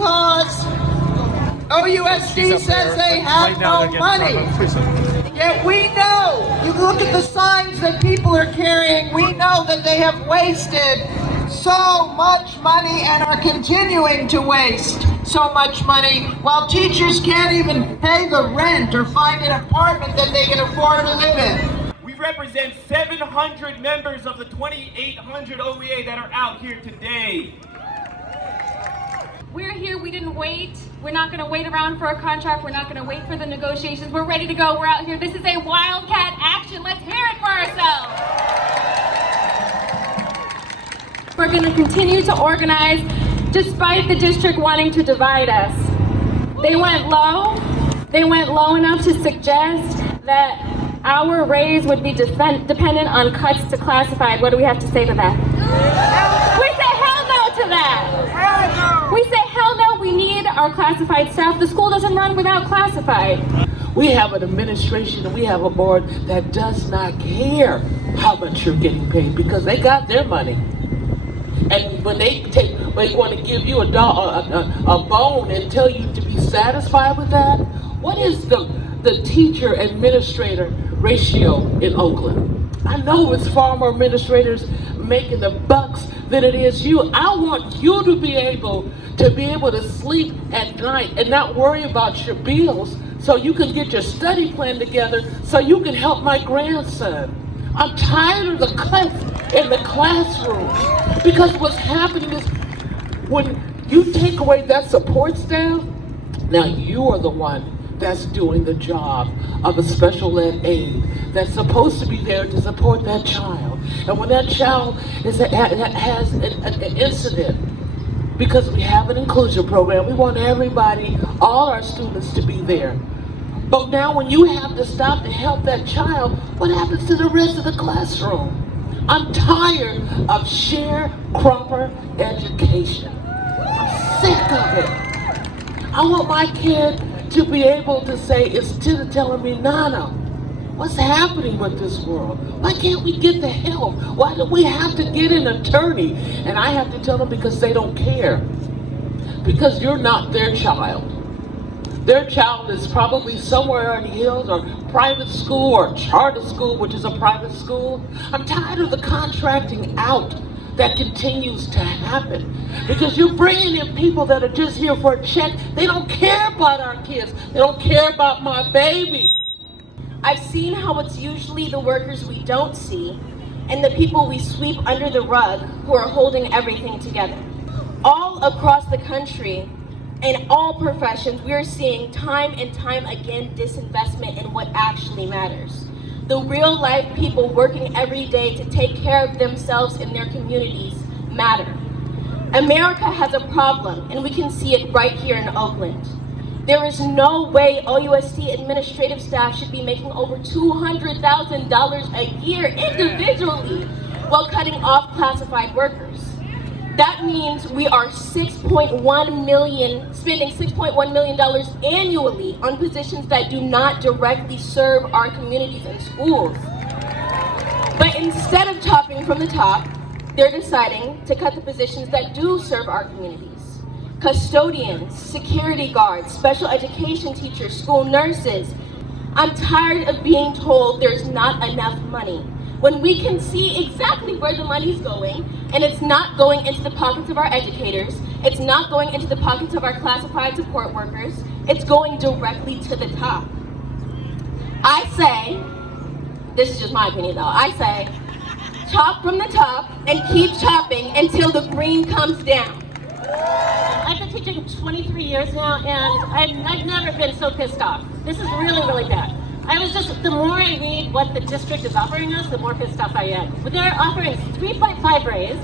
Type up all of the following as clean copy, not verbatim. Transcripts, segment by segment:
because OUSD says they have no money. Yet we know, you look at the signs that people are carrying, we know that they have wasted so much money and are continuing to waste so much money while teachers can't even pay the rent or find an apartment that they can afford to live in. We represent 700 members of the 2,800 OEA that are out here today. We're here, we didn't wait. We're not gonna wait around for a contract. We're not gonna wait for the negotiations. We're ready to go, we're out here. This is a Wildcat action. Let's hear it for ourselves. We're gonna continue to organize despite the district wanting to divide us. They went low enough to suggest that our raise would be dependent on cuts to classified. What do we have to say to that? We say hell no to that. We say hell no, we need our classified staff. The school doesn't run without classified. We have an administration and we have a board that does not care how much you're getting paid because they got their money. And when they want to give you a bone and tell you to be satisfied with that, what is the teacher administrator ratio in Oakland? I know it's far more administrators making the bucks than it is you. I want you to be able to sleep at night and not worry about your bills so you can get your study plan together so you can help my grandson. I'm tired of the cuts in the classroom because what's happening is when you take away that support staff, now you are the one that's doing the job of a special ed aide that's supposed to be there to support that child. And when that child has an incident, because we have an inclusion program, we want everybody, all our students to be there. But now when you have to stop to help that child, what happens to the rest of the classroom? I'm tired of sharecropper education. I'm sick of it. I want my kid to be able to say, instead of telling me, Nana, what's happening with this world? Why can't we get the help? Why do we have to get an attorney? And I have to tell them because they don't care. Because you're not their child. Their child is probably somewhere in the hills or private school or charter school, which is a private school. I'm tired of the contracting out that continues to happen because you're bringing in people that are just here for a check. They don't care about our kids. They don't care about my baby. I've seen how it's usually the workers we don't see and the people we sweep under the rug who are holding everything together. All across the country, in all professions, we are seeing time and time again disinvestment in what actually matters. The real life people working every day to take care of themselves and their communities matter. America has a problem, and we can see it right here in Oakland. There is no way OUSD administrative staff should be making over $200,000 a year individually while cutting off classified workers. That means we are spending $6.1 million annually on positions that do not directly serve our communities and schools. But instead of chopping from the top, they're deciding to cut the positions that do serve our communities. Custodians, security guards, special education teachers, school nurses. I'm tired of being told there's not enough money, when we can see exactly where the money's going, and it's not going into the pockets of our educators, it's not going into the pockets of our classified support workers, it's going directly to the top. I say, this is just my opinion though, I say, chop from the top and keep chopping until the green comes down. I've been teaching 23 years now, and I've never been so pissed off. This is really, really bad. The more I read what the district is offering us, the more pissed off I am. But they're offering 3.5 raise.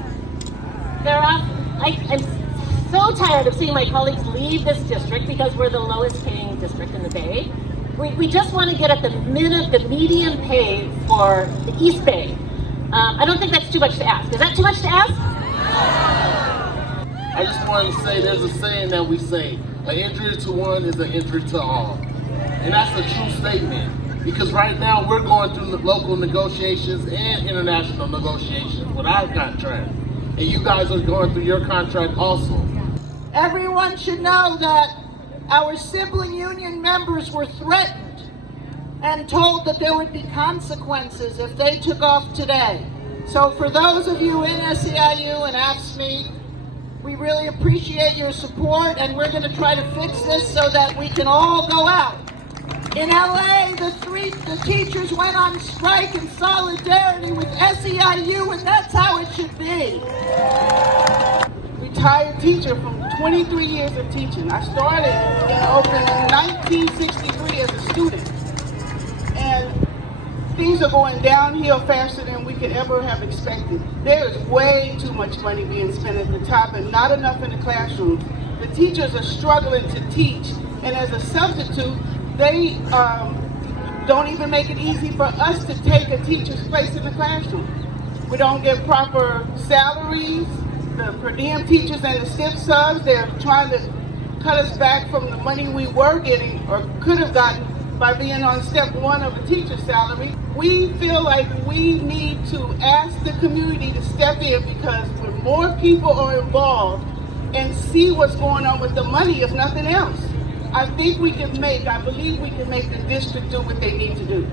I'm so tired of seeing my colleagues leave this district because we're the lowest paying district in the Bay. We just want to get at the median pay for the East Bay. I don't think that's too much to ask. Is that too much to ask? I just wanted to say there's a saying that we say, an injury to one is an injury to all. And that's a true statement, because right now we're going through the local negotiations and international negotiations with our contract. And you guys are going through your contract also. Everyone should know that our sibling union members were threatened and told that there would be consequences if they took off today. So for those of you in SEIU and AFSCME, we really appreciate your support, and we're going to try to fix this so that we can all go out. In LA, the teachers went on strike in solidarity with SEIU, and that's how it should be. Retired teacher from 23 years of teaching. I started in Oakland in 1963 as a student. And things are going downhill faster than we could ever have expected. There is way too much money being spent at the top and not enough in the classrooms. The teachers are struggling to teach, and as a substitute, they don't even make it easy for us to take a teacher's place in the classroom. We don't get proper salaries. The per diem teachers and the stip subs, they're trying to cut us back from the money we were getting or could have gotten by being on step one of a teacher's salary. We feel like we need to ask the community to step in, because when more people are involved and see what's going on with the money, if nothing else, I believe we can make the district do what they need to do.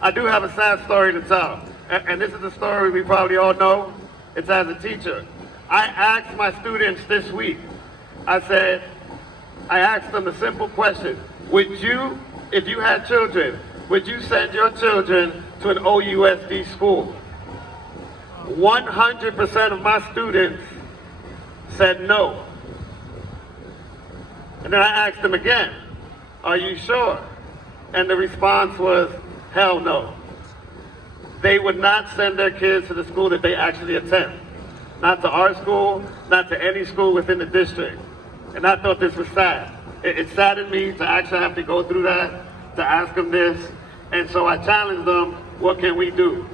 I do have a sad story to tell, and this is a story we probably all know. It's as a teacher. I asked my students this week, I asked them a simple question. Would you, if you had children, would you send your children to an OUSD school? 100% of my students said no. And then I asked them again, are you sure? And the response was, hell no. They would not send their kids to the school that they actually attend. Not to our school, not to any school within the district. And I thought this was sad. It saddened me to actually have to go through that, to ask them this. And so I challenged them, what can we do?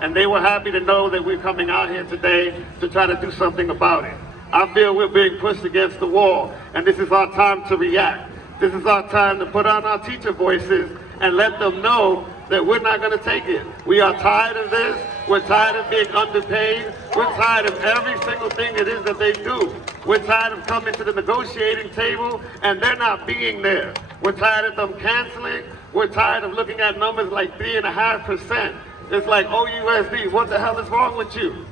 And they were happy to know that we're coming out here today to try to do something about it. I feel we're being pushed against the wall, and this is our time to react. This is our time to put on our teacher voices and let them know that we're not going to take it. We are tired of this. We're tired of being underpaid. We're tired of every single thing it is that they do. We're tired of coming to the negotiating table and they're not being there. We're tired of them canceling. We're tired of looking at numbers like 3.5%. It's like, OUSD, what the hell is wrong with you?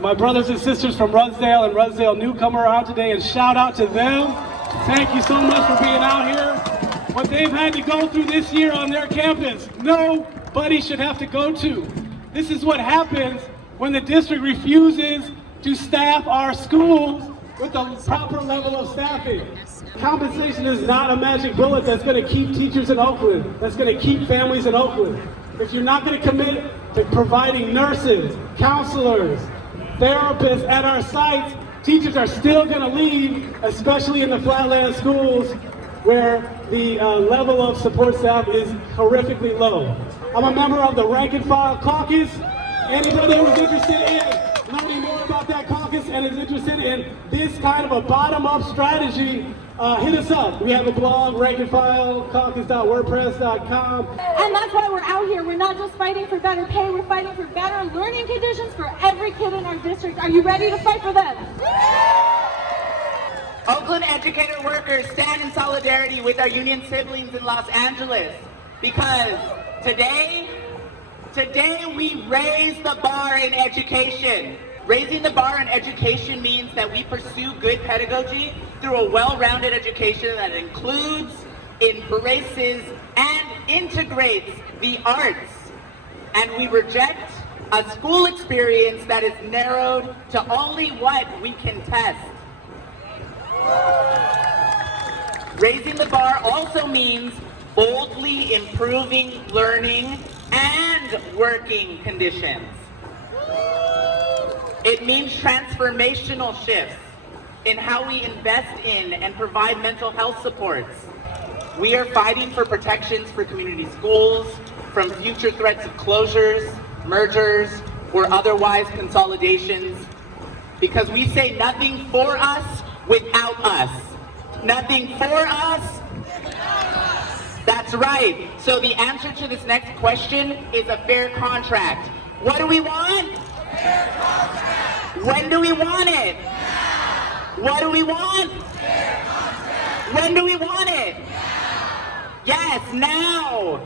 My brothers and sisters from Rudsdale and Rudsdale Newcomer are out today, and shout out to them. Thank you so much for being out here. What they've had to go through this year on their campus, nobody should have to go to. This is what happens when the district refuses to staff our schools with the proper level of staffing. Compensation is not a magic bullet that's going to keep teachers in Oakland, that's going to keep families in Oakland. If you're not going to commit to providing nurses, counselors, therapists at our sites, teachers are still going to leave, especially in the flatland schools where the level of support staff is horrifically low. I'm a member of the Rank File Caucus. Anybody who's interested in learning more about that caucus and is interested in this kind of a bottom-up strategy, hit us up. We have a blog, rankandfilecaucus.wordpress.com. And that's why we're out here. We're not just fighting for better pay, we're fighting for better learning conditions for every kid in our district. Are you ready to fight for them? Oakland educator workers stand in solidarity with our union siblings in Los Angeles, because today we raise the bar in education. Raising the bar in education means that we pursue good pedagogy through a well-rounded education that includes, embraces, and integrates the arts. And we reject a school experience that is narrowed to only what we can test. Raising the bar also means boldly improving learning and working conditions. It means transformational shifts in how we invest in and provide mental health supports. We are fighting for protections for community schools from future threats of closures, mergers, or otherwise consolidations, because we say nothing for us without us. Nothing for us. That's right. So the answer to this next question is a fair contract. What do we want? Fair contract. When do we want it? Now. What do we want? When do we want it? Yes, now.